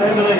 Allah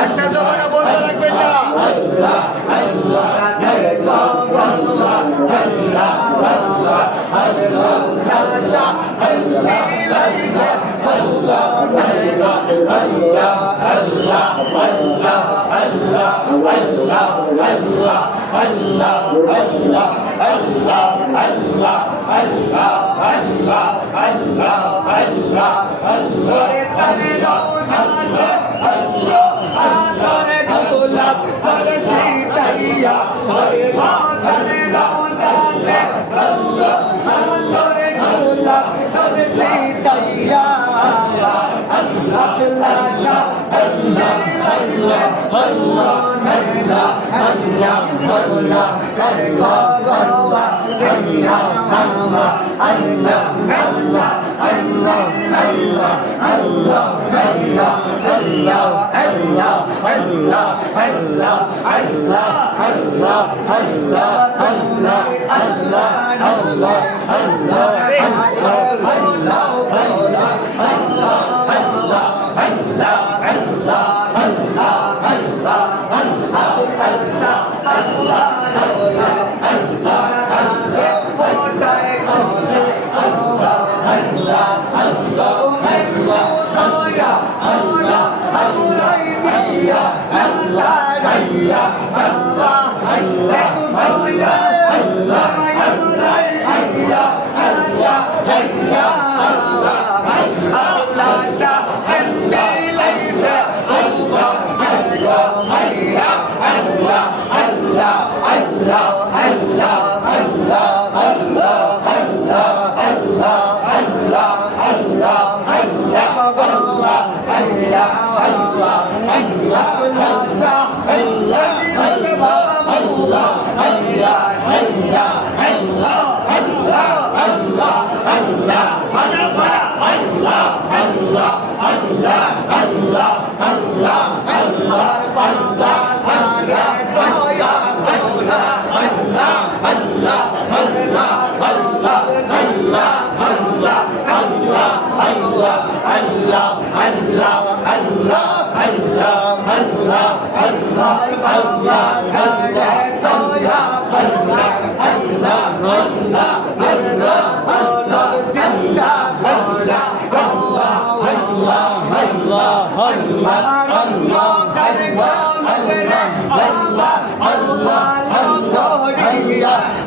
একটা জমানা বলতে রাখবেন না Allah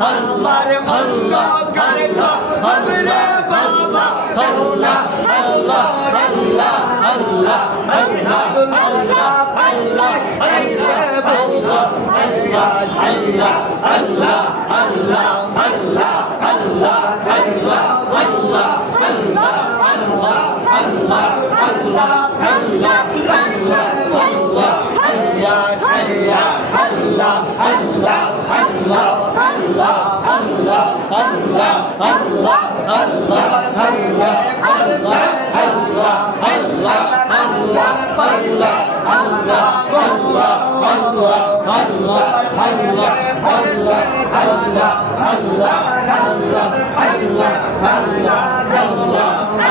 আমার মঙ্গ করে তো हमरे बाबा अल्लाह अल्लाह अल्लाह अल्लाह अल्लाह अल्लाह ऐसे बोलो अल्लाह अल्लाह अल्लाह अल्लाह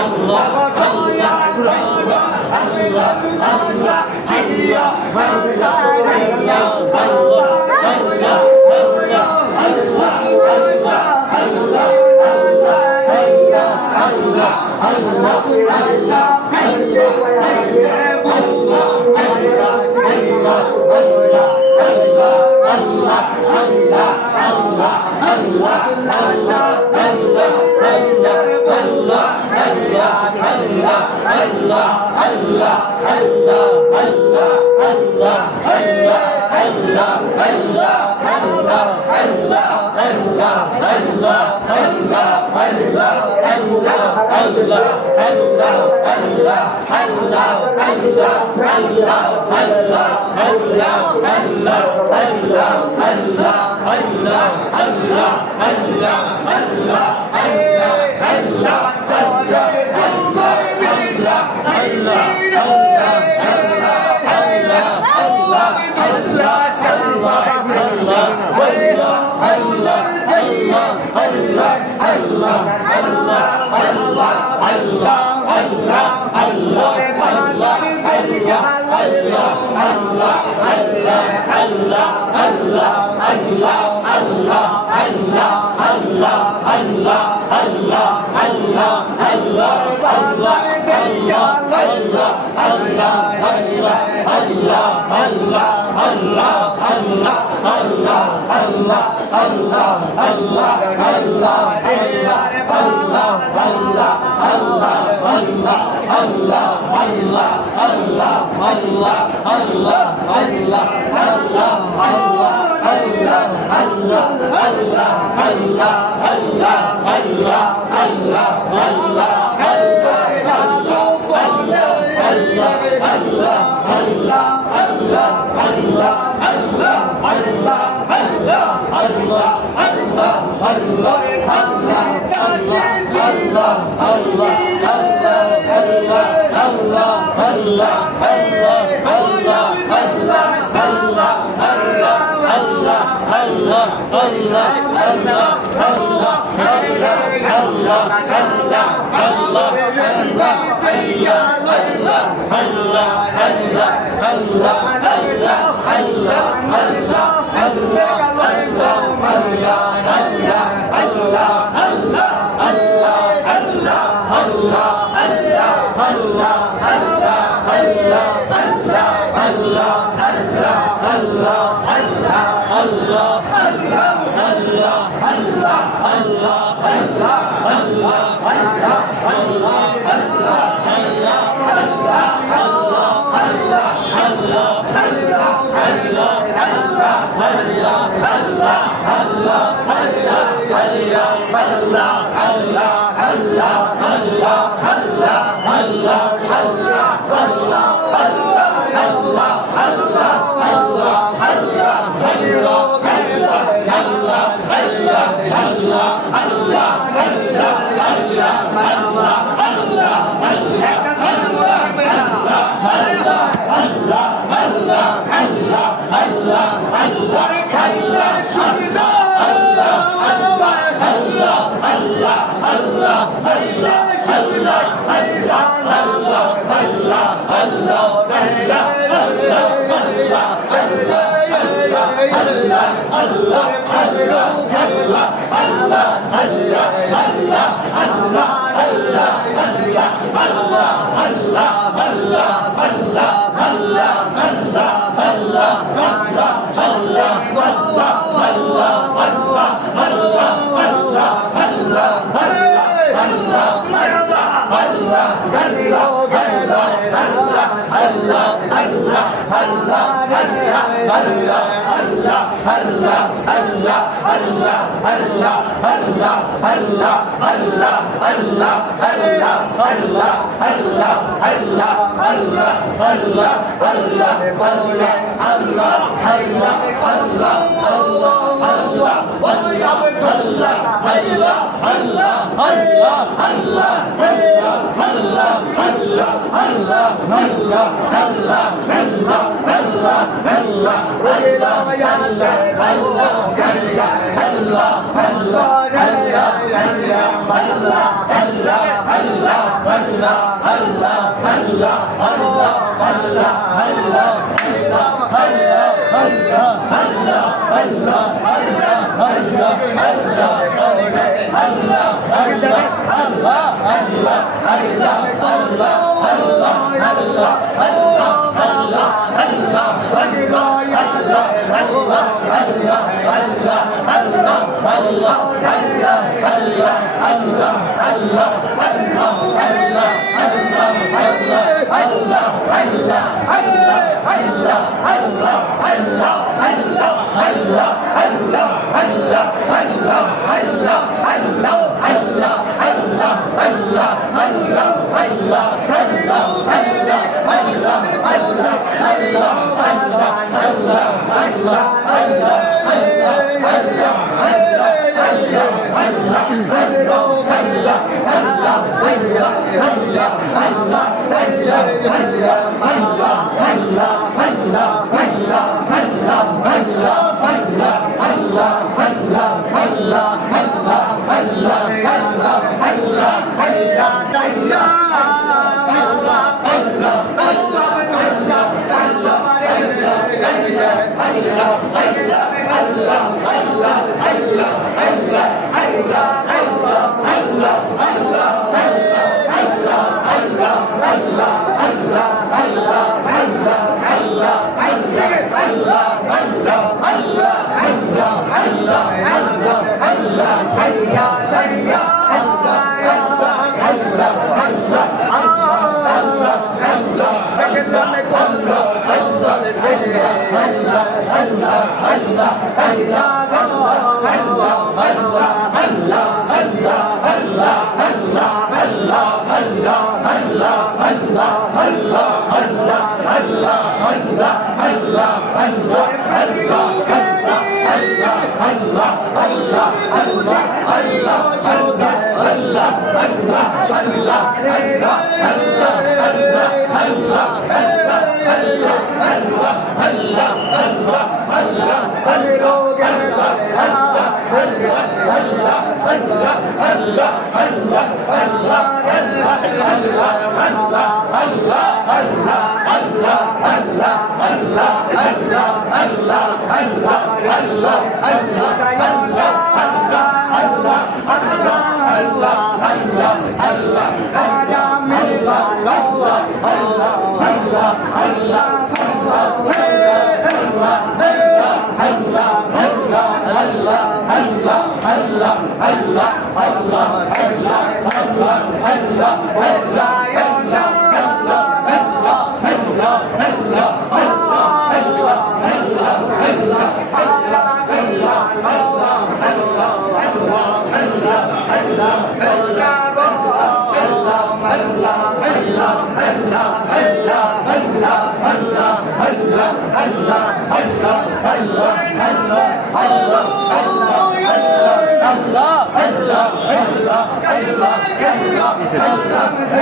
अल्लाह अल्लाह अल्लाह अल्लाह अल्लाह अल्लाह अल्लाह अल्लाह Allah Allah হইতে শুনাই সালাম Allah Allah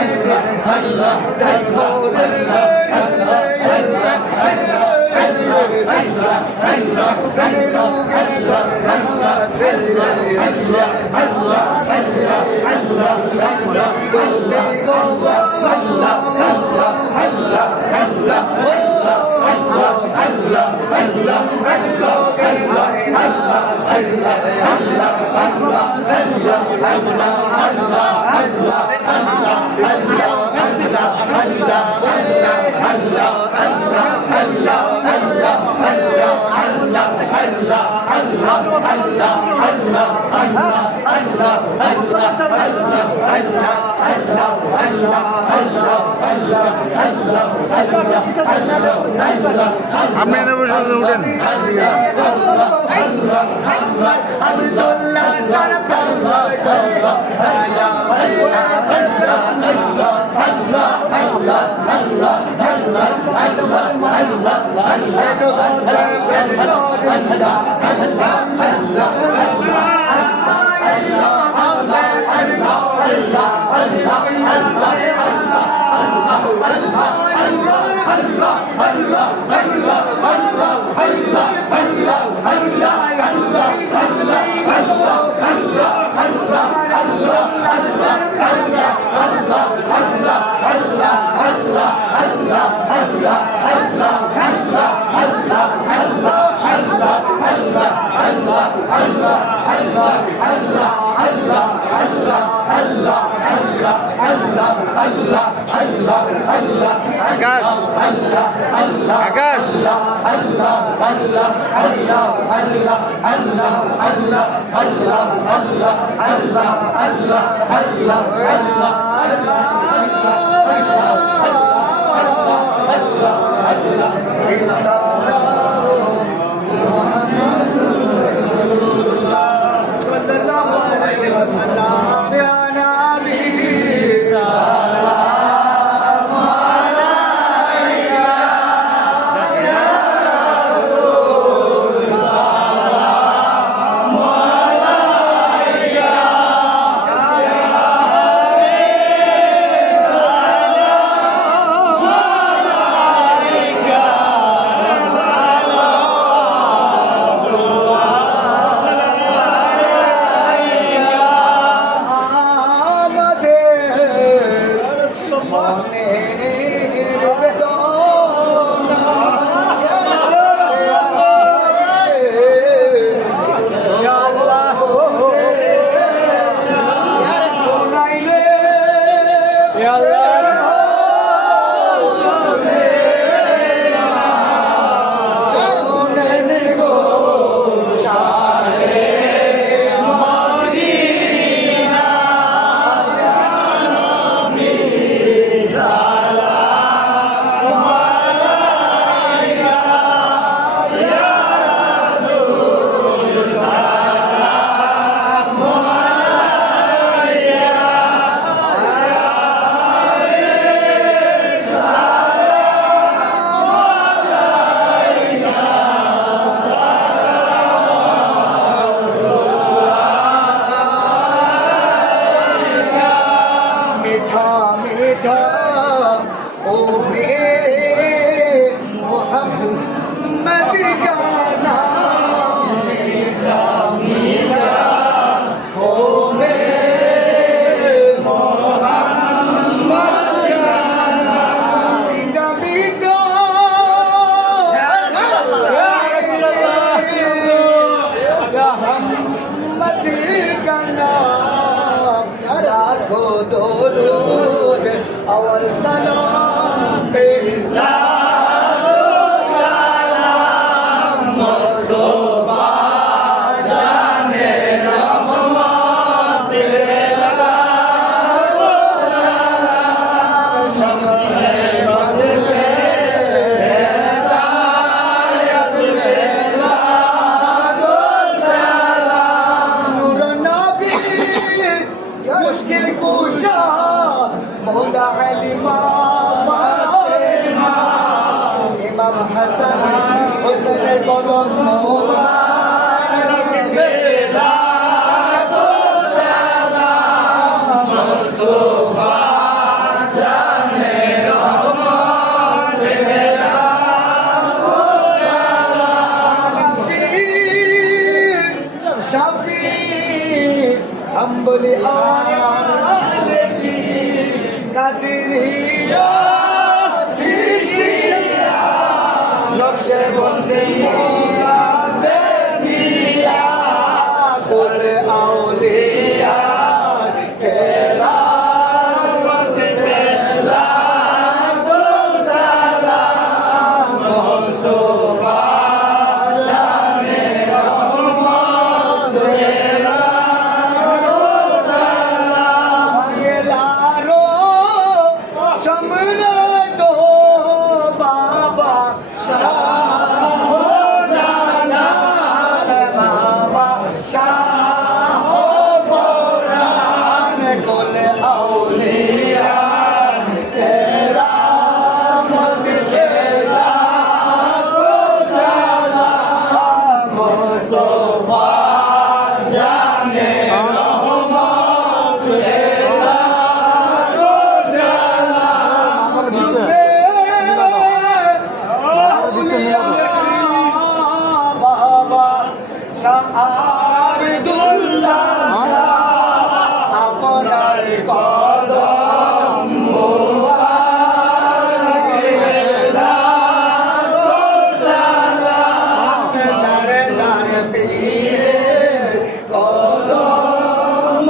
Allah আপনি এনে বসে উঠেন আব্দুল্লাহ সরকার আকাশ আকাশ दरूद और सलाम पे लाखों सलाम मुस्तफा जाने रहमत लाखों सलाम शम्से बद्र पे हिदायत में लाखों सलाम नूर नबी मुश्किल कुशा मौला अली फातिमा इमाम हसन हुसैन कदम मुबारक पे लाखों सलाम मुस्तफा जाने रहमत पे लाखों सलाम शफी हम बोले आया কাদিরিয়া শিশিয়া নকশে বন্দে মোজা দে দিয়া চলে আউলিয়া তেরা মত সে লাগো সালাম মুস্তফা জানে রহমত তেরা সম্রাট বাবা শাহ বাবা শাহ পুরান কোলে আউলিয়া তেরা মদিনা সালাম মুস্তফা জানে রহমত তেরা বাবা শাহ আব্দুল্লাহ আপনার কদম যারে যারে পীরের কদম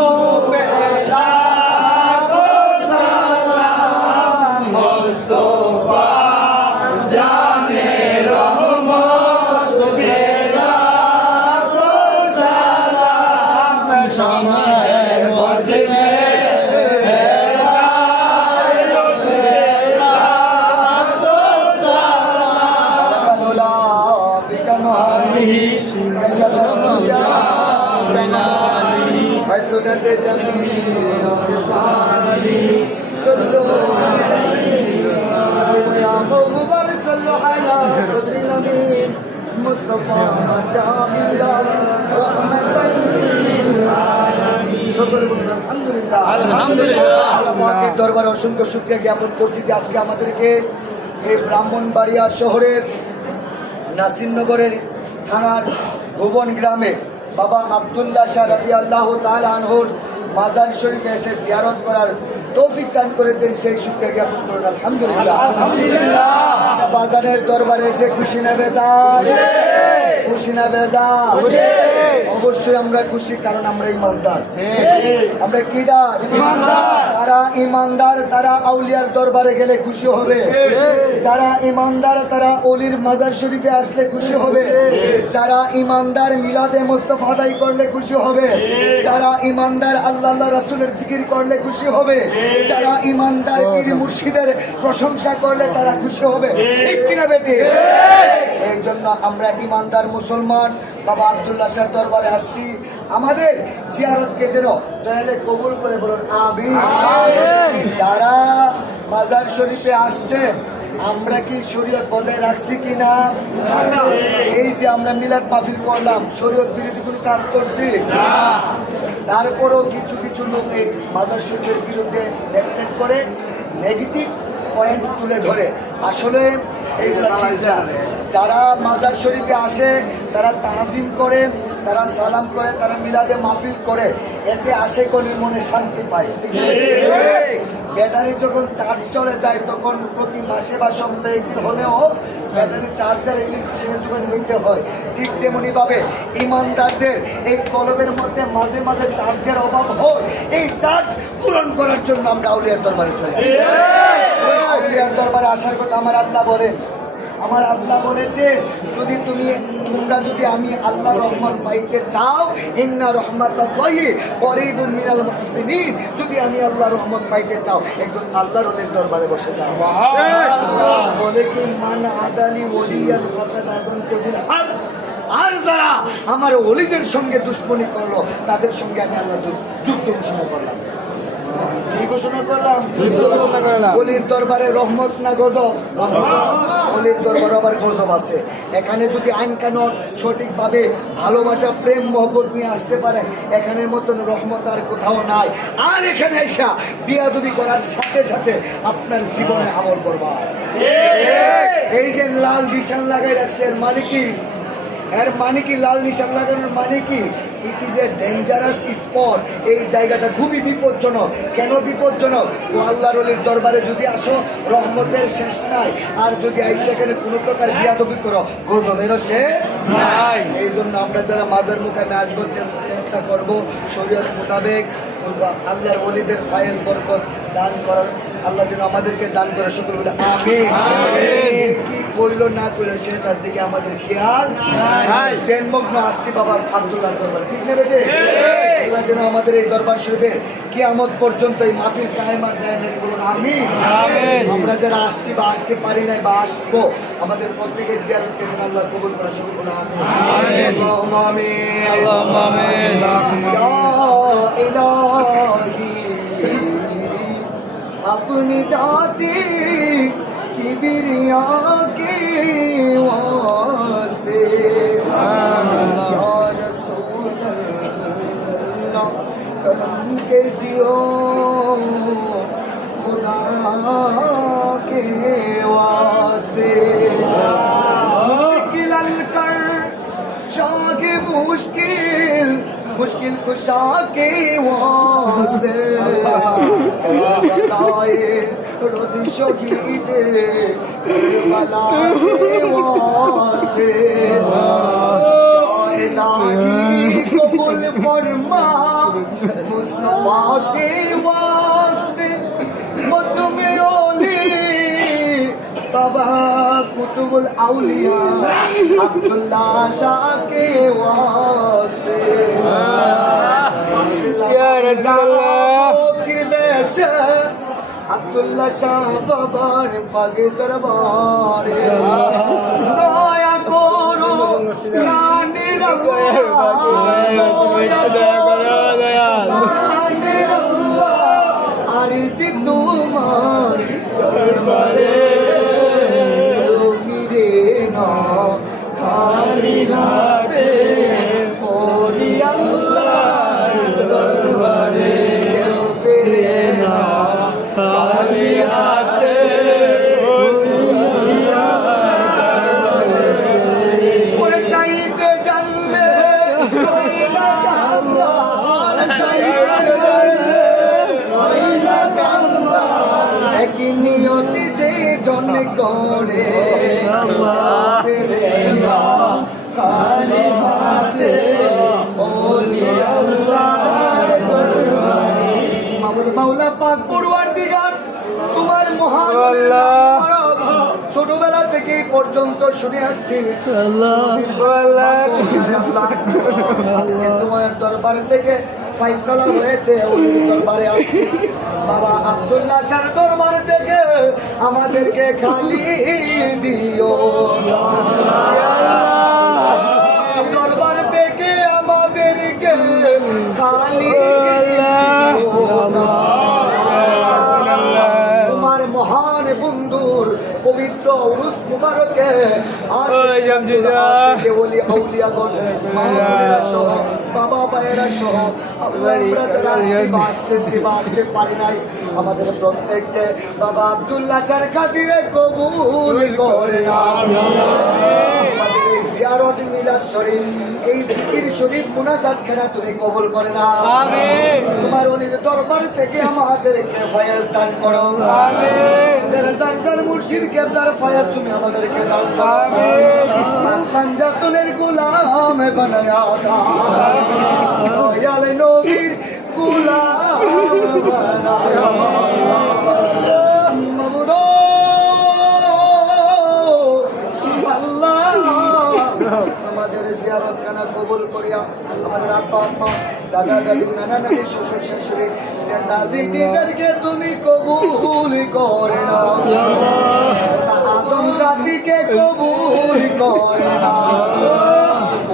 পেলা সালাম মুস্তফা জানে রহমত পেলা সালাম সময় বজনে حسنت جميع خصاله صلوا عليه وسلم يا قوم صلوا على صدر الأمين مصطفى مجامل رحمة للعالمين شكر আলহামদুলিল্লাহ আল্লাহ পাকের দরবারে অসংখ্য শুকরিয়া জ্ঞাপন করছি যে আজকে আমাদেরকে এই ব্রাহ্মণবাড়িয়া শহরের নাসিরনগরের থানার ভুবন গ্রামে বাবা আব্দুল্লাহ শাহ রাদিয়াল্লাহু তাআলা আনহুর মাজার শরীফে এসে জিয়ারত করার তৌফিক দান করেছেন, সেই শুকরিয়া জ্ঞাপন করুন আলহামদুলিল্লাহ। বাজারের দরবারে এসে খুশি না বেজার? খুশি না বেজার? অবশ্যই আমরা খুশি, কারণ আমরা ইমানদার। আমরা কিদার? যারা ইমানদার তারা আউলিয়ার দরবারে গেলে খুশি হবে, যারা ইমানদার তারা অলির মাজার শরীফে আসলে খুশি হবে, যারা ইমানদার মিলাদে মুস্তাফা আদায় করলে খুশি হবে, যারা ইমানদার আল্লাহ রাসূলের জিকির করলে খুশি হবে, যারা ইমানদার পীর মুর্শিদের প্রশংসা করলে তারা খুশি হবে, ঠিক কিনা বেটি? এই জন্য আমরা ইমানদার মুসলমান বাবা আব্দুল্লাহ শাহর দরবারে আসছি। আমাদের জিয়ারতকে যেন দয়ালে কবুল করে বলুন আমিন। যারা মাজার শরীফে আসছেন আমরা কি শরীয়ত বজায় রাখছি কিনা? এই যে আমরা মিলাদ মাহফিল করলাম, শরীয়ত বিরোধী কোনো কাজ করছি? তারপরেও কিছু কিছু লোক এই মাজার শরীফের বিরুদ্ধে নেগলেক্ট করে, নেগেটিভ পয়েন্ট তুলে ধরে। আসলে এইগুলো ঠিক না। যারা মাজার শরীফে আসে তারা তাজিম করে, তারা সালাম করে, তারা মিলাদে মাহফিল করে, এতে আসে কোনের মনে শান্তি পায়। ব্যাটারি যখন চার্জ চলে যায় তখন প্রতি মাসে বা সপ্তাহে একদিন হলেও ব্যাটারি চার্জার ইলেকট্রিশিয়ানের দোকানে নিতে হয়। ঠিক তেমনি ভাবে ইমানদারদের এই কলবের মধ্যে মাঝে মাঝে চার্জের অভাব হয়, এই চার্জ পূরণ করার জন্য আমরা আউলিয়ার দরবারে চলে আসি। আউলিয়ার দরবারে আসার কথা আমার আল্লাহ বলেন। আমার আল্লাহ বলেছে তোমরা যদি আমি আল্লাহর রহমত পাইতে চাও, ইন্না রাহমাতাল্লাহি করিবুম মিনাল মুহসিনিন, যদি আমি আল্লাহর রহমত পাইতে চাও একজন আল্লাহর ওলির দরবারে বসে যাও। বলে কি মান আদালি ওলিয়ান ফাকাদ আযানতু বিল হক, আর যারা আমার ওলিদের সঙ্গে দুশমনি করলো তাদের সঙ্গে আমি আল্লাহ যুদ্ধ ঘোষণা করলাম। কি ঘোষণা করলাম? অলির দরবারে রহমত না গজব? অলির দরবারে আবার গজব আছে। এখানে যদি আইন কানুন সঠিকভাবে ভালোবাসা প্রেম মহব্বত নিয়ে আসতে পারেন, এখানের মতন রহমত আর কোথাও নাই। আর এখানে এসা বিয়াদবি করার সাথে সাথে আপনার জীবনে আমল করবা। এই যে লাল নিশান লাগাই রাখছে এর মানে কি? এর মানে কি? লাল নিশান লাগানোর মানে কি? It is a dangerous spot. এই জায়গাটা খুবই বিপজ্জনক। কেন বিপজ্জনক? ও আল্লাহর ওলির দরবারে যদি আসো রহমতের শেষ নাই, আর যদি সেখানে কোনো প্রকার বিয়াদবি করো গজবেরও শেষ নাই। এই জন্য আমরা যারা মাজার মুকামে আসবো চেষ্টা করব শরীয়ত মোতাবেক আল্লাহর ওলিদের ফায়েজ বরকত দান করার। আল্লাহ যেন আমাদেরকে দান করে, শুকর বলে আমিন। কি কইলো না কইলো সেটার দিকে আমাদের খেয়াল নাই। জন্মগ্ন আসছি বাবার আব্দুল্লাহর দরবার, ঠিক না বেটে? আল্লাহ যেন আমাদের এই দরবার শরীফের কিয়ামত পর্যন্ত এই মাহফিল কায়েম আর দায়েমের বলুন আমিন। আমরা যারা আসছি বা আসতে পারি নাই বা আসবো, আমাদের প্রত্যেকের জিয়ারতকে যেন আল্লাহ কবুল করে, শুকর বলে আমিন। আল্লাহুম্মা আমিন, আল্লাহুম্মা আমিন। ইয়া ইলাহি अपनी जाति की बिरिया के वास्ते या रसूल अल्लाह करम के जियो खुदा के वास्ते मुश्किल अलकर शागे मुश्किल मुश्किल कुशा के वास्ते बचाए रोद शहीदे करबला के वास्ते इलाही कबूल फरमा मुस्तफा के वास्ते मुझ में ओली बाबा कुतुबुल औलिया अब्दुल्ला शाह के वास्ते या रसूलल्लाह की बेशा अब्दुल्ला शाह बाबार पागे दरबारे दया करो रानी रब्बा रानी रब्बा आरिज तुम्हार दरबारे फिरे ना खाली हाथे ओली अल्लाह दरबारे फिरे ना खाली हाथे ओली अल्लाह दरबारे ওরে চাইতে জানলে ওই না আল্লাহ চাইতে জানলে ওই না আল্লাহ একই নিয়তি যে জন করে আল্লাহ ফিরে না খালি হাতে ওলি আল্লাহর দরবারে মাবুদ মাওলা পাক পরওয়ারদিগার তোমার মহান ছোটবেলা থেকে পর্যন্ত শুনে আসছি আজকে তোমার দরবার থেকে ফাইসালা হয়েছে, ওই দরবারে আসছি বাবা আব্দুল্লাহ শাহর দরবার থেকে আমাদেরকে খালি দিও দরবার থেকে আমাদেরকে খালি তোমার মহান বন্ধুর পবিত্র উরুস মুবারকে আশিকে ওলি আউলিয়াগণ মাওলানা সহ বাবা ভাইয়েরা সহ আমরা যারা আসছি বা আসতেছি বা আসতে পারি নাই, আমাদের প্রত্যেককে বাবা আব্দুল্লাহ শাহর খাতিরে কবুল করে না। আমাদের এই জিয়ারত মিলাদ শরীফ, এই জিকির শরীফ মুনাজাত খানা তুমি কবুল করে না। আমিন। তোমার ওলির দরবার থেকে আমাদেরকে ফয়েজ দান করো। আমিন। যার মুর্শিদ কেবলার ফয়েজ তুমি আমাদেরকে দান করো। আমিন। পাঞ্জাতনের গোলাম বানায়া দাও। দয়াল নবীর গোলাম বানায়া মাবুদ আমাদের জিয়ারত খানা কবুল করিয়া আমাদের আব্বা আম্মা দাদা দাদি নানা নানি শ্বশুর শাশুড়ি নাজিদেরকে তুমি কবুল করে নাও। আদম জাতিকে কবুল করে নাও।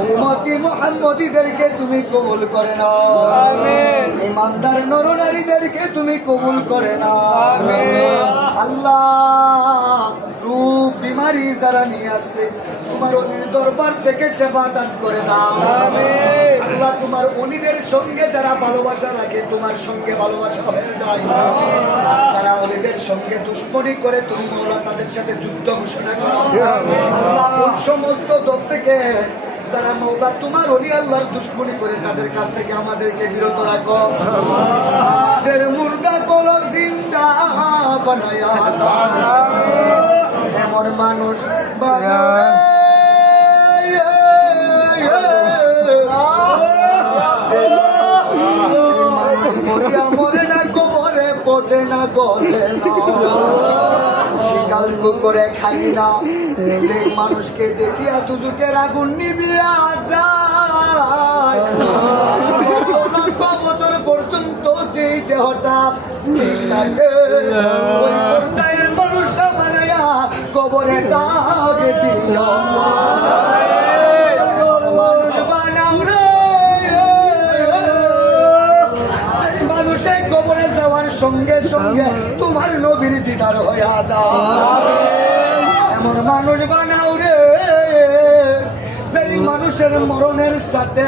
উম্মতি মুহাম্মদীদেরকে তুমি কবুল করে নাও। আমিন। ইমানদার নরনারীদেরকে তুমি কবুল করে নাও। আমিন। আল্লাহ রূপ বিমারি যারা নিয়ে আসছে তোমার ওলির দরবার থেকে সেবা দান করে দাও। আমিন। আল্লাহ তোমার ওলিদের সঙ্গে যারা ভালোবাসা রাখে তোমার সঙ্গে ভালোবাসা হয়ে যায়। যারা ওলিদের সঙ্গে দুশ্মনী করে তুমি মাওলা তাদের সাথে যুদ্ধ ঘোষণা করো। আল্লাহ ওই সমস্ত দল থেকে যারা মওলা তোমার ওলি আল্লাহর দুশমনি করে তাদের কাছ থেকে আমাদেরকে বিরত রাখো। আমাদের মুর্দা কল জিন্দা বানায়া দাও, এমন মানুষ বানাও রে। মরে না কবরে পচে না গলে না, শিকাল কুকুরে খাই না, যে মানুষকে দেখিয়া দুজকের আগুন নিবিয়া যায়। লক্ষ বছর পর্যন্ত যে দেহটা ঠিক থাকে ওই পর্যায়ের মানুষটা বানাইয়া কবরে ডাক দিও। মানুষ বানাও রে, মানুষে কবরে যাওয়ার সঙ্গে সঙ্গে তোমার নবীর দিদার হইয়া যায়, এমন মানুষ বানাও রে। যেই মানুষের মরণের সাথে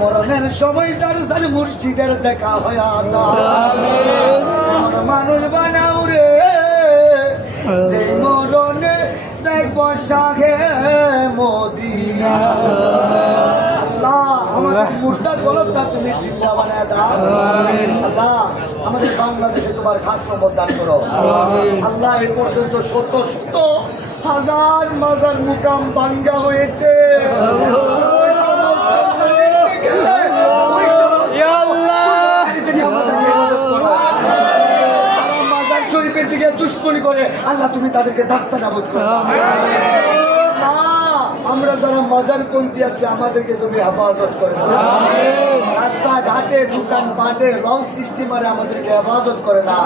মরণের সময় যার যার মুর্শিদের দেখা হইয়া যায়, এমন মানুষ বানাও রে। যেই মরণে দেখব সাগে মদিনা। আল্লাহ আমাদের মুর্দা গলবটা তুমি জিন্দা বানায় দাও। আল্লাহ আমাদের বাংলাদেশে তোমার খাস রহমত দান করো। আল্লাহ এই পর্যন্ত শত শত হাজার মাজার মুকাম ভাঙ্গা হয়েছে, মাজার শরীফের দিকে দুশ্মনী করে আল্লাহ তুমি তাদেরকে দাস্তা নাবুদ করো। আমরা যারা মাজার পন্থী আছে আমাদেরকে তুমি হেফাজত করে না, রাস্তা ঘাটে দোকান পাটে রং সিস্টেমারে আমাদেরকে হেফাজত করে না।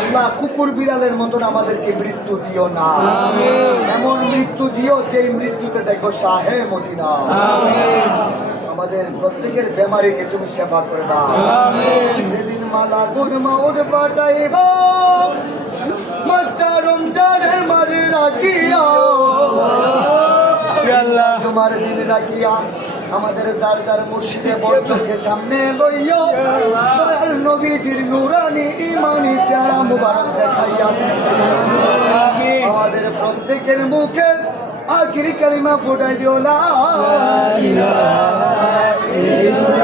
আল্লাহ কুকুর বিড়ালের মতন আমাদেরকে মৃত্যু দিও না, এমন মৃত্যু দিও যে মৃত্যুতে দেখো শাহে মদিনা। আমাদের প্রত্যেকের বেমারিকে তুমি সেবা করে দাও। সেদিন মালাকুল মাউদ পাঠাইব মাস্টার রমজানের মাঝে রাখিয়া, তোমার দিন রাখিয়া আমাদের যার যার মুর্শিদে বর্ষকে সামনে লইয়া দয়াল নবীজির নুরানি ইমানি চেহারা মুবারক দেখাইয়া আমাদের প্রত্যেকের মুখে আখির কালিমা ফুটাই দিও লা ইলাহা ইল্লাল্লাহ।